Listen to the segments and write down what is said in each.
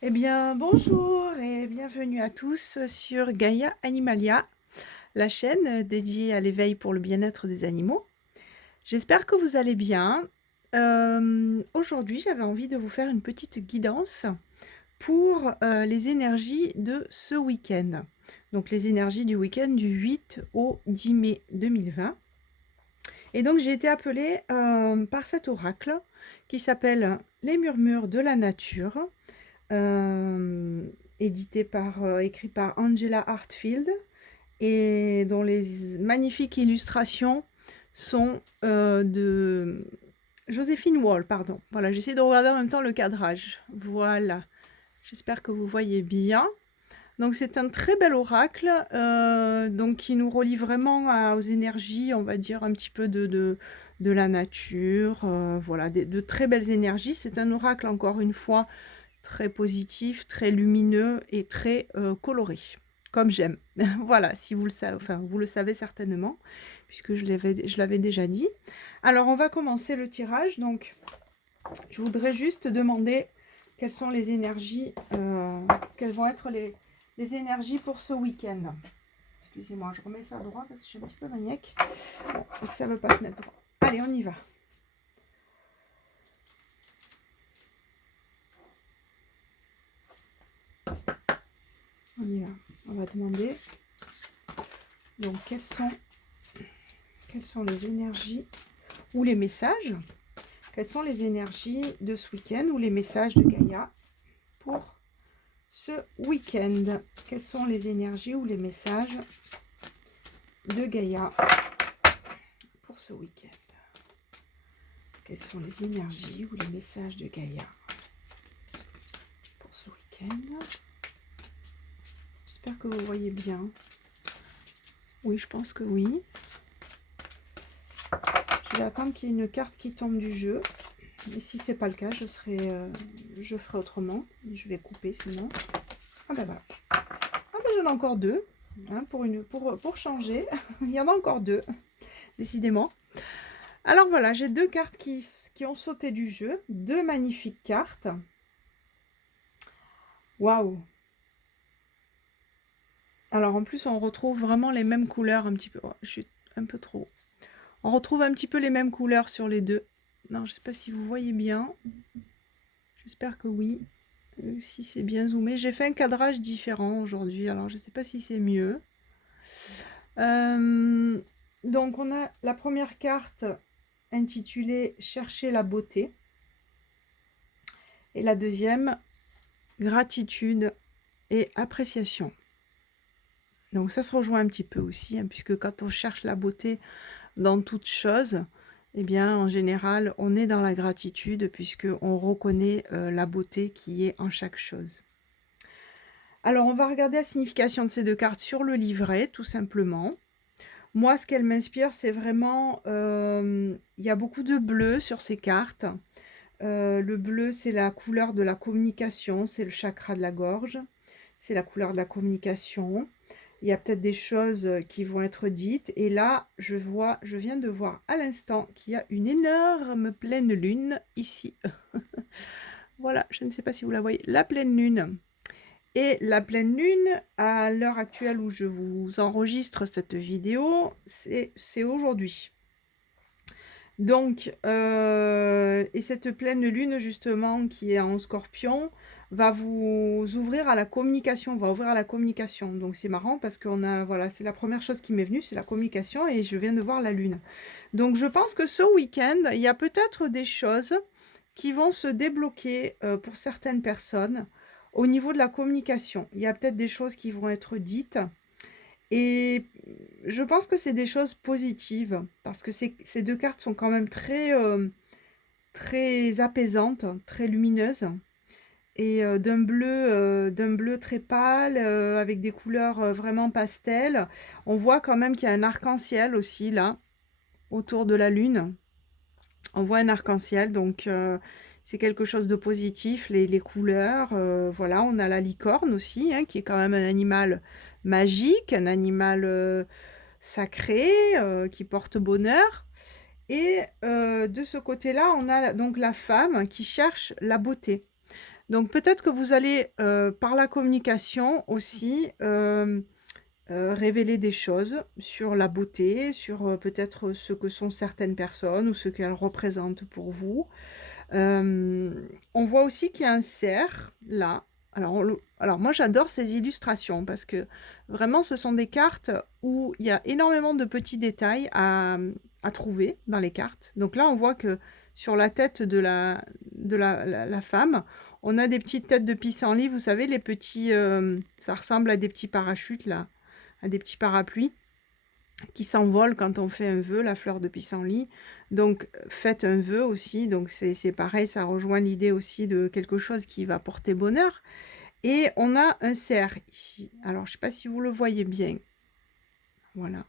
Eh bien, bonjour et bienvenue à tous sur Gaia Animalia, la chaîne dédiée à l'éveil pour le bien-être des animaux. J'espère que vous allez bien. Aujourd'hui, j'avais envie de vous faire une petite guidance pour les énergies de ce week-end. Donc, les énergies du week-end du 8 au 10 mai 2020. Et donc, j'ai été appelée par cet oracle qui s'appelle Les Murmures de la Nature. Écrit par Angela Hartfield et dont les magnifiques illustrations sont de Joséphine Wall, pardon. Voilà, j'essaie de regarder en même temps le cadrage. Voilà, j'espère que vous voyez bien. Donc c'est un très bel oracle donc qui nous relie vraiment aux énergies, on va dire, un petit peu de la nature. Voilà, de très belles énergies. C'est un oracle, encore une fois, très positif, très lumineux et très coloré, comme j'aime. Voilà, si vous le savez, enfin vous le savez certainement, puisque je l'avais déjà dit. Alors on va commencer le tirage. Donc je voudrais juste demander quelles sont les énergies, quelles vont être les énergies pour ce week-end. Excusez-moi, je remets ça droit parce que je suis un petit peu maniaque. Bon, ça ne veut pas se mettre droit. Allez, on y va. On y va. On va demander donc quelles sont les énergies ou les messages. Quelles sont les énergies de ce week-end ou les messages de Gaïa pour ce week-end? Quelles sont les énergies ou les messages de Gaïa pour ce week-end? Quelles sont les énergies ou les messages de Gaïa pour ce week-end? J'espère que vous voyez bien. Oui, je pense que oui. Je vais attendre qu'il y ait une carte qui tombe du jeu. Et si c'est pas le cas, je ferai autrement. Je vais couper sinon. Ah ben voilà. Ah ben j'en ai encore deux. Hein, pour changer. Il y en a encore deux. Décidément. Alors voilà, j'ai deux cartes qui ont sauté du jeu. Deux magnifiques cartes. Waouh! Alors en plus, on retrouve vraiment les mêmes couleurs un petit peu. Oh, je suis un peu trop. On retrouve un petit peu les mêmes couleurs sur les deux. Non, je ne sais pas si vous voyez bien. J'espère que oui. Si c'est bien zoomé. J'ai fait un cadrage différent aujourd'hui, alors je ne sais pas si c'est mieux. Donc on a la première carte intitulée Chercher la beauté. Et la deuxième, Gratitude et appréciation. Donc ça se rejoint un petit peu aussi, hein, puisque quand on cherche la beauté dans toute chose, eh bien en général on est dans la gratitude, puisqu'on reconnaît la beauté qui est en chaque chose. Alors on va regarder la signification de ces deux cartes sur le livret, tout simplement. Moi, ce qu'elle m'inspire, c'est vraiment, il y a beaucoup de bleu sur ces cartes. Le bleu, c'est la couleur de la communication, c'est le chakra de la gorge, c'est la couleur de la communication. Il y a peut-être des choses qui vont être dites. Et là, je viens de voir à l'instant qu'il y a une énorme pleine lune ici. Voilà, je ne sais pas si vous la voyez, la pleine lune. Et la pleine lune, à l'heure actuelle où je vous enregistre cette vidéo, c'est aujourd'hui. Donc, et cette pleine lune, justement, qui est en Scorpion, va vous ouvrir à la communication, va ouvrir à la communication. Donc, c'est marrant parce qu'on a, voilà, c'est la première chose qui m'est venue, c'est la communication, et je viens de voir la lune. Donc, je pense que ce week-end, il y a peut-être des choses qui vont se débloquer pour certaines personnes au niveau de la communication. Il y a peut-être des choses qui vont être dites. Et je pense que c'est des choses positives, parce que ces deux cartes sont quand même très apaisantes, très lumineuses, et d'un bleu très pâle, avec des couleurs vraiment pastel. On voit quand même qu'il y a un arc-en-ciel aussi, là, autour de la lune. On voit un arc-en-ciel, donc c'est quelque chose de positif, les couleurs. Voilà, on a la licorne aussi, hein, qui est quand même un animal magique, un animal sacré, qui porte bonheur. Et de ce côté-là, on a donc la femme qui cherche la beauté. Donc peut-être que vous allez, par la communication aussi, révéler des choses sur la beauté, sur, peut-être ce que sont certaines personnes ou ce qu'elles représentent pour vous. On voit aussi qu'il y a un cerf là. Alors moi j'adore ces illustrations parce que vraiment ce sont des cartes où il y a énormément de petits détails à trouver dans les cartes. Donc là on voit que sur la tête de la femme, on a des petites têtes de pissenlit, vous savez les petits, ça ressemble à des petits parachutes là, à des petits parapluies qui s'envole quand on fait un vœu, la fleur de pissenlit. Donc, faites un vœu aussi. Donc, c'est pareil, ça rejoint l'idée aussi de quelque chose qui va porter bonheur. Et on a un cerf ici. Alors, je ne sais pas si vous le voyez bien. Voilà.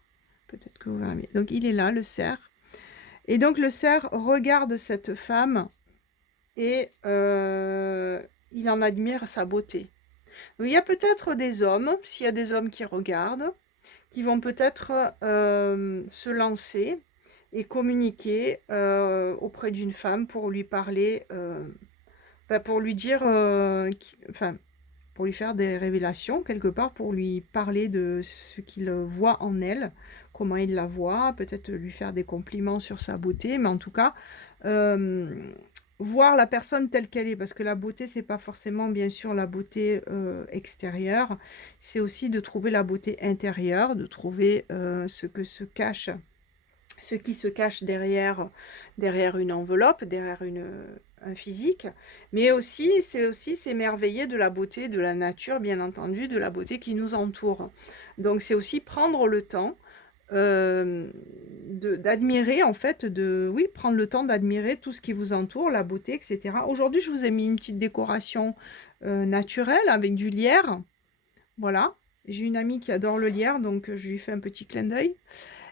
Peut-être que vous verrez. Donc, il est là, le cerf. Et donc, le cerf regarde cette femme et il en admire sa beauté. Donc, il y a peut-être des hommes, s'il y a des hommes qui regardent, qui vont peut-être se lancer et communiquer auprès d'une femme pour lui parler, pour lui dire, enfin, pour lui faire des révélations quelque part, pour lui parler de ce qu'il voit en elle, comment il la voit, peut-être lui faire des compliments sur sa beauté, mais en tout cas, euh, voir la personne telle qu'elle est, parce que la beauté, c'est pas forcément bien sûr la beauté extérieure, c'est aussi de trouver la beauté intérieure, de trouver ce qui se cache derrière une enveloppe, derrière un physique, mais aussi c'est s'émerveiller de la beauté de la nature, bien entendu, de la beauté qui nous entoure. Donc c'est aussi prendre le temps d'admirer, en fait, oui, prendre le temps d'admirer tout ce qui vous entoure, la beauté, etc. Aujourd'hui, je vous ai mis une petite décoration naturelle avec du lierre. Voilà. J'ai une amie qui adore le lierre, donc je lui fais un petit clin d'œil.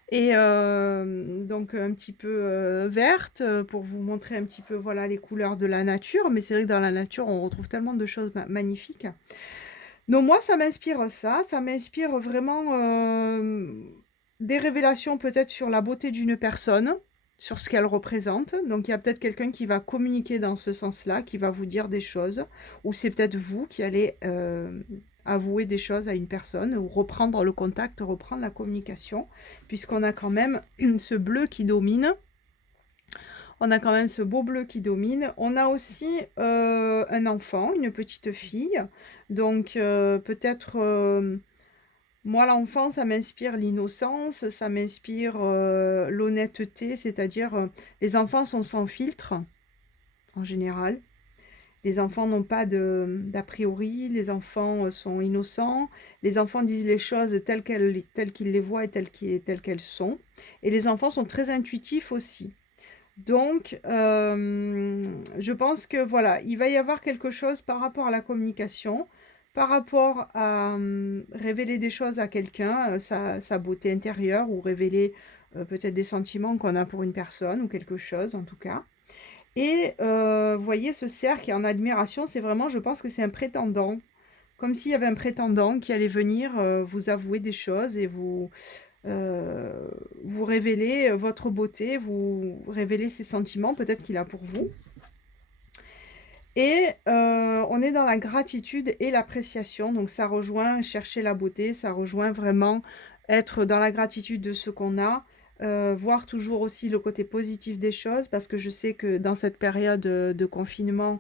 Et donc un petit peu verte pour vous montrer un petit peu voilà les couleurs de la nature. Mais c'est vrai que dans la nature, on retrouve tellement de choses magnifiques. Donc moi, ça m'inspire vraiment des révélations peut-être sur la beauté d'une personne, sur ce qu'elle représente. Donc il y a peut-être quelqu'un qui va communiquer dans ce sens-là, qui va vous dire des choses, ou c'est peut-être vous qui allez avouer des choses à une personne, ou reprendre le contact, reprendre la communication, puisqu'on a quand même ce bleu qui domine. On a quand même ce beau bleu qui domine. On a aussi un enfant, une petite fille. Donc peut-être, moi l'enfant, ça m'inspire l'innocence, ça m'inspire l'honnêteté, c'est-à-dire les enfants sont sans filtre en général. Les enfants n'ont pas d'a priori, les enfants sont innocents, les enfants disent les choses telles qu'ils les voient et telles qu'elles sont. Et les enfants sont très intuitifs aussi. Donc, je pense que voilà, il va y avoir quelque chose par rapport à la communication, par rapport à révéler des choses à quelqu'un, sa beauté intérieure, ou révéler peut-être des sentiments qu'on a pour une personne ou quelque chose en tout cas. Et vous voyez, ce cerf qui est en admiration, c'est vraiment, je pense que c'est un prétendant, comme s'il y avait un prétendant qui allait venir vous avouer des choses et euh, vous révéler votre beauté, vous révéler ses sentiments, peut-être qu'il a pour vous. Et on est dans la gratitude et l'appréciation, donc ça rejoint chercher la beauté, ça rejoint vraiment être dans la gratitude de ce qu'on a, voir toujours aussi le côté positif des choses, parce que je sais que dans cette période de confinement,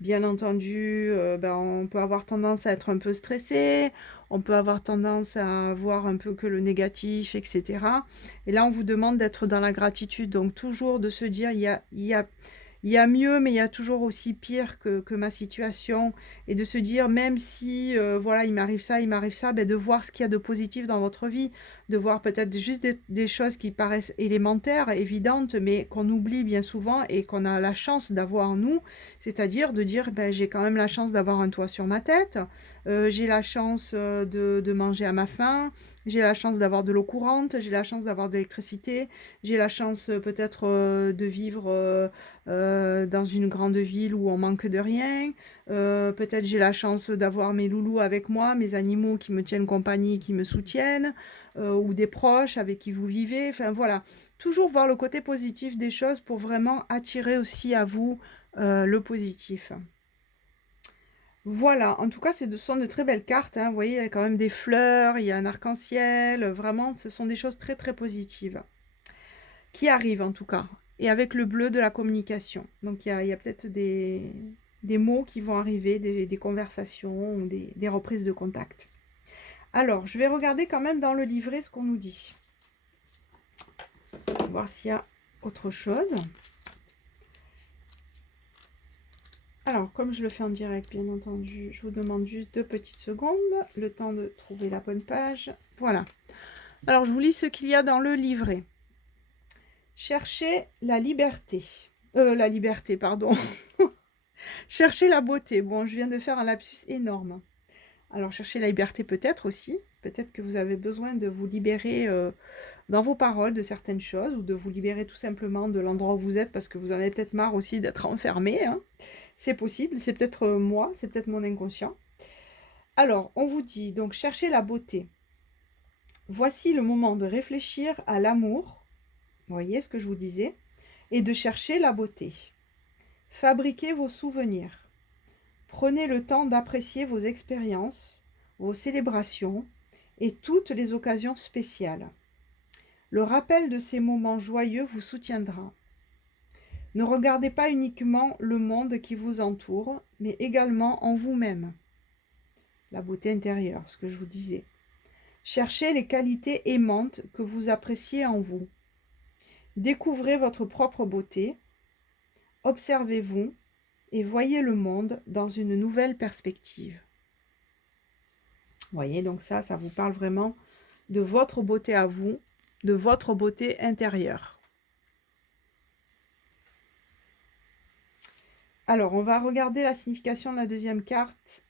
bien entendu, ben, on peut avoir tendance à être un peu stressé, on peut avoir tendance à voir un peu que le négatif, etc. Et là, on vous demande d'être dans la gratitude, donc toujours de se dire, il y a mieux, mais il y a toujours aussi pire que ma situation. Et de se dire, même si, voilà, il m'arrive ça, ben, de voir ce qu'il y a de positif dans votre vie, de voir peut-être juste des choses qui paraissent élémentaires, évidentes, mais qu'on oublie bien souvent et qu'on a la chance d'avoir nous. C'est-à-dire de dire, ben, j'ai quand même la chance d'avoir un toit sur ma tête, j'ai la chance de manger à ma faim, j'ai la chance d'avoir de l'eau courante, j'ai la chance d'avoir de l'électricité, j'ai la chance peut-être de vivre dans une grande ville où on manque de rien. Peut-être j'ai la chance d'avoir mes loulous avec moi, mes animaux qui me tiennent compagnie, qui me soutiennent, ou des proches avec qui vous vivez. Enfin voilà, toujours voir le côté positif des choses pour vraiment attirer aussi à vous le positif. Voilà, en tout cas, ce sont de très belles cartes, hein. Vous voyez, il y a quand même des fleurs, il y a un arc-en-ciel. Vraiment, ce sont des choses très, très positives qui arrivent, en tout cas. Et avec le bleu de la communication. Donc, il y a peut-être des mots qui vont arriver, des conversations ou des reprises de contact. Alors, je vais regarder quand même dans le livret ce qu'on nous dit. Voir s'il y a autre chose. Alors, comme je le fais en direct, bien entendu, je vous demande juste 2 petites secondes, le temps de trouver la bonne page. Voilà. Alors, je vous lis ce qu'il y a dans le livret. Cherchez la liberté. La liberté, pardon. Cherchez la beauté. Bon, je viens de faire un lapsus énorme. Alors, cherchez la liberté peut-être aussi. Peut-être que vous avez besoin de vous libérer dans vos paroles de certaines choses ou de vous libérer tout simplement de l'endroit où vous êtes parce que vous en avez peut-être marre aussi d'être enfermé, hein. C'est possible, c'est peut-être moi, c'est peut-être mon inconscient. Alors, on vous dit donc cherchez la beauté. Voici le moment de réfléchir à l'amour, vous voyez ce que je vous disais, et de chercher la beauté. Fabriquez vos souvenirs. Prenez le temps d'apprécier vos expériences, vos célébrations et toutes les occasions spéciales. Le rappel de ces moments joyeux vous soutiendra. Ne regardez pas uniquement le monde qui vous entoure, mais également en vous-même. La beauté intérieure, ce que je vous disais. Cherchez les qualités aimantes que vous appréciez en vous. Découvrez votre propre beauté, observez-vous et voyez le monde dans une nouvelle perspective. Vous voyez, donc ça vous parle vraiment de votre beauté à vous, de votre beauté intérieure. Alors, on va regarder la signification de la deuxième carte,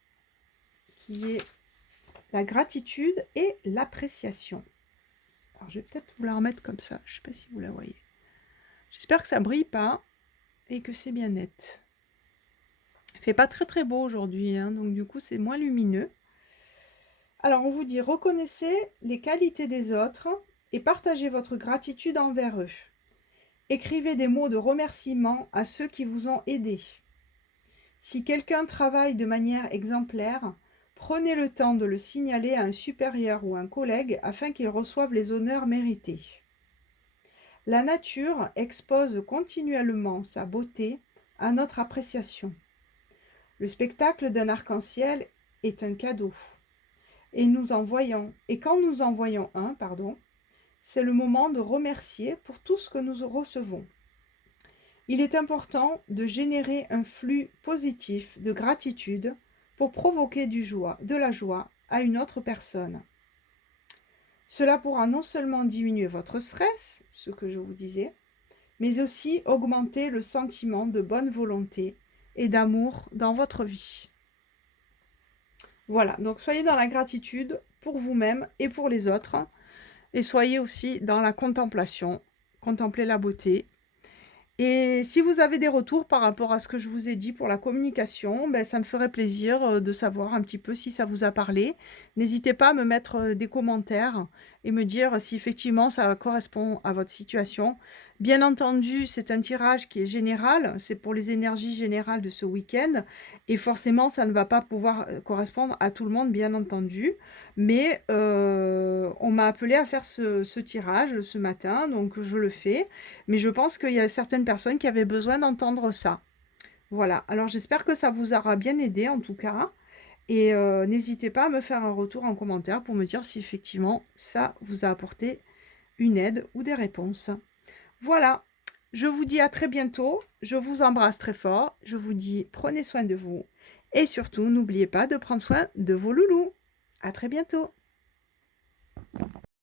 qui est la gratitude et l'appréciation. Alors, je vais peut-être vous la remettre comme ça. Je ne sais pas si vous la voyez. J'espère que ça ne brille pas et que c'est bien net. Il ne fait pas très très beau aujourd'hui, hein, donc du coup, c'est moins lumineux. Alors, on vous dit, reconnaissez les qualités des autres et partagez votre gratitude envers eux. Écrivez des mots de remerciement à ceux qui vous ont aidé. Si quelqu'un travaille de manière exemplaire, prenez le temps de le signaler à un supérieur ou un collègue afin qu'il reçoive les honneurs mérités. La nature expose continuellement sa beauté à notre appréciation. Le spectacle d'un arc-en-ciel est un cadeau. Et quand nous en voyons un, c'est le moment de remercier pour tout ce que nous recevons. Il est important de générer un flux positif de gratitude pour provoquer de la joie à une autre personne. Cela pourra non seulement diminuer votre stress, ce que je vous disais, mais aussi augmenter le sentiment de bonne volonté et d'amour dans votre vie. Voilà, donc soyez dans la gratitude pour vous-même et pour les autres, et soyez aussi dans la contemplation, contemplez la beauté. Et si vous avez des retours par rapport à ce que je vous ai dit pour la communication, ça me ferait plaisir de savoir un petit peu si ça vous a parlé. N'hésitez pas à me mettre des commentaires et me dire si effectivement ça correspond à votre situation. Bien entendu, c'est un tirage qui est général, c'est pour les énergies générales de ce week-end. Et forcément, ça ne va pas pouvoir correspondre à tout le monde, bien entendu. Mais on m'a appelé à faire ce tirage ce matin, donc je le fais. Mais je pense qu'il y a certaines personnes qui avaient besoin d'entendre ça. Voilà, alors j'espère que ça vous aura bien aidé en tout cas. Et n'hésitez pas à me faire un retour en commentaire pour me dire si effectivement ça vous a apporté une aide ou des réponses. Voilà, je vous dis à très bientôt. Je vous embrasse très fort. Je vous dis prenez soin de vous. Et surtout, n'oubliez pas de prendre soin de vos loulous. À très bientôt.